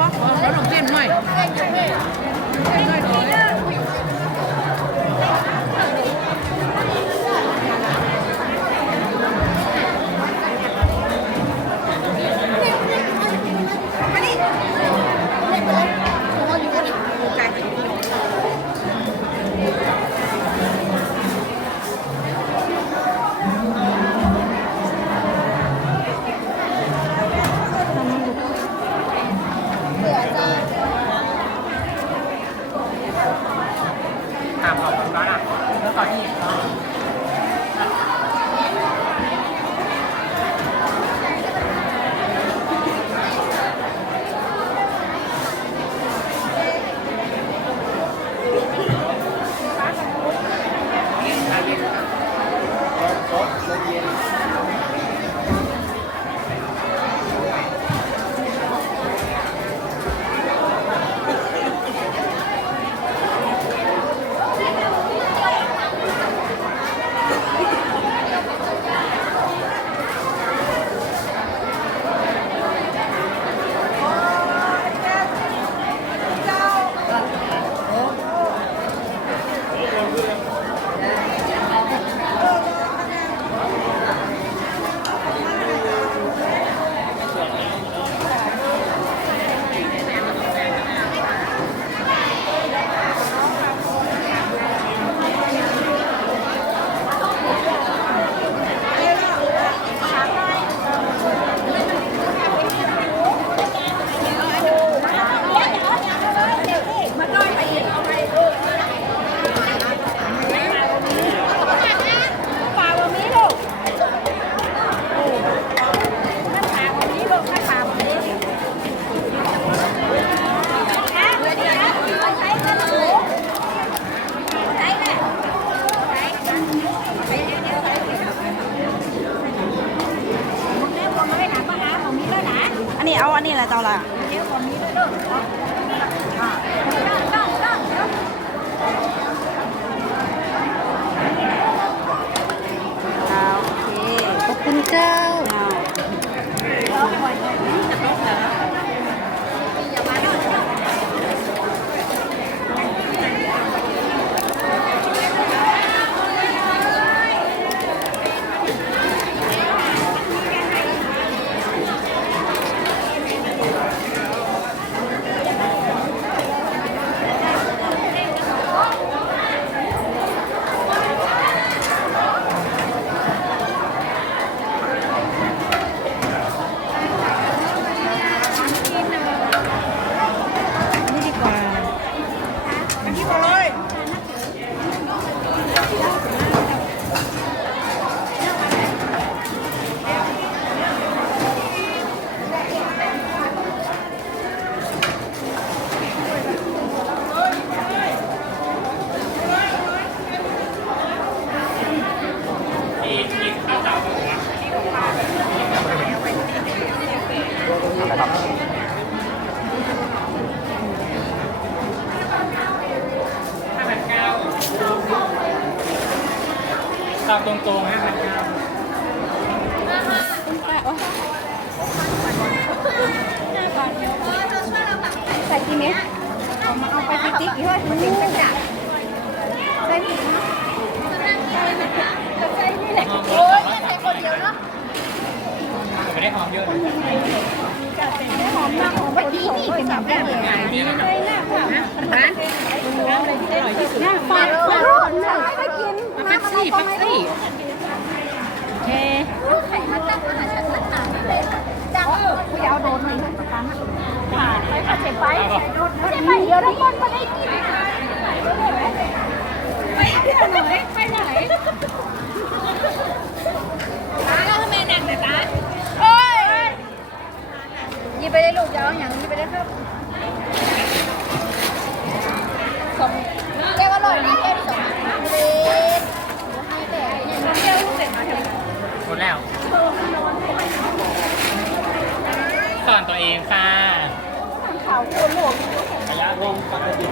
อบ่พอขอขอลงเส้นหน่อยเส้นหน่อย เอาอันนี้แหละเจ้าละเอาโอเคขอบคุณเจ้า นี่ดีกว่า ตามตรงๆห้าพันเก้าใส่กี่เม็ดเอามาเอาไปติ๊กๆอีกเฮ้ยมันเป็นกระดาษใส่ผิดนะใส่นี่แหละโอ้ยใส่คนเดียวเนาะไม่ได้หอมเยอะ ค่ะร้านหน้าฟาดฟาดร้อนเลยไปกินแป๊บซี่แป๊บซี่โอเคไข่มันตั้งมาฉันตั้งนานเลยดังผู้ยาวโดนมันประกันไปค่ะเจ็บไปเจ็บไปเดี๋ยวทุกคนมาได้กินไปไหนไปไหนตาทำไมหนักแต่ตาโอ้ยยิบไปได้ลูกจะเอาอย่างยิบไปได้ครับสมเรียกว่าอร่อยนี่แค่สองเลยให้แต่เนี่ยเที่ยวเสร็จมาทำไม หมดแล้ว สอนตัวเองค่ะข่าวโคนโลกระยะรวมปกติ